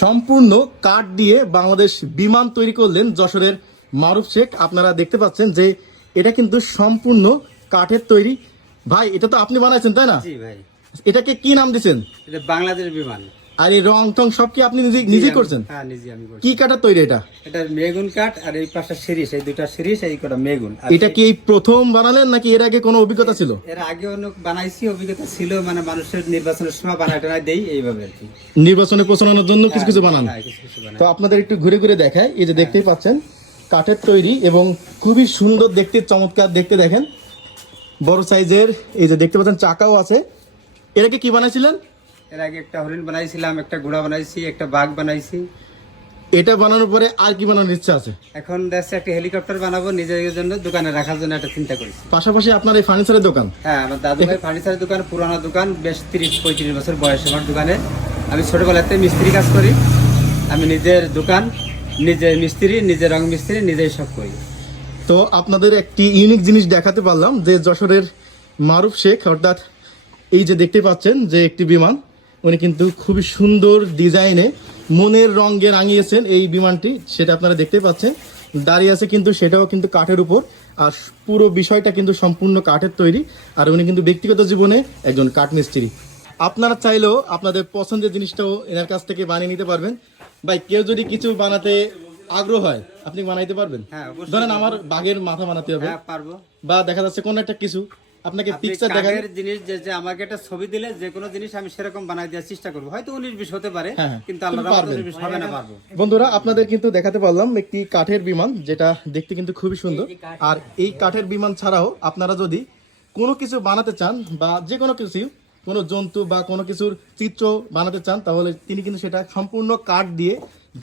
সম্পূর্ণ কাঠ দিয়ে বাংলাদেশ বিমান তৈরি করলেন যশোরের মারুফ শেখ। আপনারা দেখতে পাচ্ছেন যে এটা কিন্তু সম্পূর্ণ কাঠের তৈরি। ভাই এটা তো আপনি বানাইছেন তাই না? এটাকে কি নাম দিচ্ছেন বাংলাদেশ বিমান। আর এই রং টং সব কি আপনি নিজে নিজেই করছেন? হ্যাঁ নিজে আমি করছি। কি কাঠের তৈরি এটা? এটা মেগুন কাঠ আর এই পাশটা সিরিজ এই দুটা সিরিজ এই কটা মেগুন। এটা কি এই প্রথম বানালেন নাকি এর আগে কোনো অভিজ্ঞতা ছিল? এর আগে অনেক বানাইছি অভিজ্ঞতা ছিল মানে মানুষের নির্বাচনের সময় বানাই টানাই দেই এইভাবে আর কি। নির্বাচনে পৌঁছানোর জন্য কিছু কিছু বানান। হ্যাঁ, কিছু কিছু বানাই। তো আপনাদের একটু ঘুরে ঘুরে দেখায় এই যে দেখতেই পাচ্ছেন কাঠের তৈরি এবং খুবই সুন্দর দেখতে চমৎকার দেখতে দেখেন। বড় সাইজের এই যে দেখতে পাচ্ছেন চাকাও আছে। এটাকে কি বানাইছিলেন? এর আগে একটা হরিণ বানাইছিলাম একটা ঘোড়া বানাইছি একটা বাঘ বানাইছি। এটা বানানোর পরে আর কি বানানোর ইচ্ছা আছে? এখন দেখছি একটা হেলিকপ্টার বানাবো নিজের জন্য দোকানে রাখার জন্য একটা চিন্তা করেছি পাশাপাশি আপনার এই ফার্নিচারের দোকান? হ্যাঁ আমার দাদু ভাই ফার্নিচারের দোকান পুরানো দোকান বেশ তিরিশ পঁয়ত্রিশ বছর বয়স আমার দোকানে। আমি ছোটবেলাতে মিস্ত্রি কাজ করি। আমি নিজের দোকান নিজে মিস্ত্রি নিজে রং মিস্ত্রি নিজেই সব করি। তো আপনাদের একটি ইউনিক জিনিস দেখাতে পারলাম যে যশোরের মারুফ শেখ অর্থাৎ এই যে দেখতে পাচ্ছেন যে একটি বিমান উনি কিন্তু খুবই সুন্দর ডিজাইনে মনের রঙে রাঙিয়েছেন এই বিমানটি সেটা আপনারা দেখতে পাচ্ছেন। দাঁড়িয়ে আছে কিন্তু সেটাও কিন্তু কাঠের উপর। আর পুরো বিষয়টা কিন্তু সম্পূর্ণ কাঠের তৈরি। আর উনি কিন্তু ব্যক্তিগত জীবনে একজন কাঠ মিস্ত্রি। আপনারা চাইলেও আপনাদের পছন্দের জিনিসটাও এনার কাছ থেকে বানিয়ে নিতে পারবেন। ভাই কেউ যদি কিছু বানাতে আগ্রহ হয় আপনি বানাইতে পারবেন? হ্যাঁ, ধরেন আমার বাঘের মাথা বানাতে হবে। হ্যাঁ বা দেখা যাচ্ছে কোন একটা কিছু। আপনাকে পিকচার জিনিস যে যে আমাকে একটা ছবি দিলে যে কোনো জিনিস আমি সেরকম বানাই দেওয়ার চেষ্টা করব। হয়তো উনিশ বিশ হতে পারে হ্যাঁ, হ্যাঁ। কিন্তু আল্লাহ কিন্তু পারবেন। উনিশ হবে না পারব। বন্ধুরা আপনাদের কিন্তু দেখাতে পারলাম একটি কাঠের বিমান যেটা দেখতে কিন্তু খুবই সুন্দর। আর এই কাঠের বিমান ছাড়াও আপনারা যদি কোনো কিছু বানাতে চান বা যে কোনো কিছু কোনো জন্তু বা কোনো কিছুর চিত্র বানাতে চান তাহলে তিনি কিন্তু সেটা সম্পূর্ণ কাঠ দিয়ে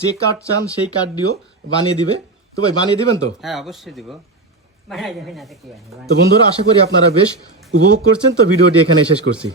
যে কাঠ চান সেই কাঠ দিয়েও বানিয়ে দিবে। তো ভাই বানিয়ে দিবেন তো? হ্যাঁ অবশ্যই দিব। তো বন্ধুরা আশা করি আপনারা বেশ উপভোগ করছেন। তো ভিডিওটি এখানে শেষ করছি।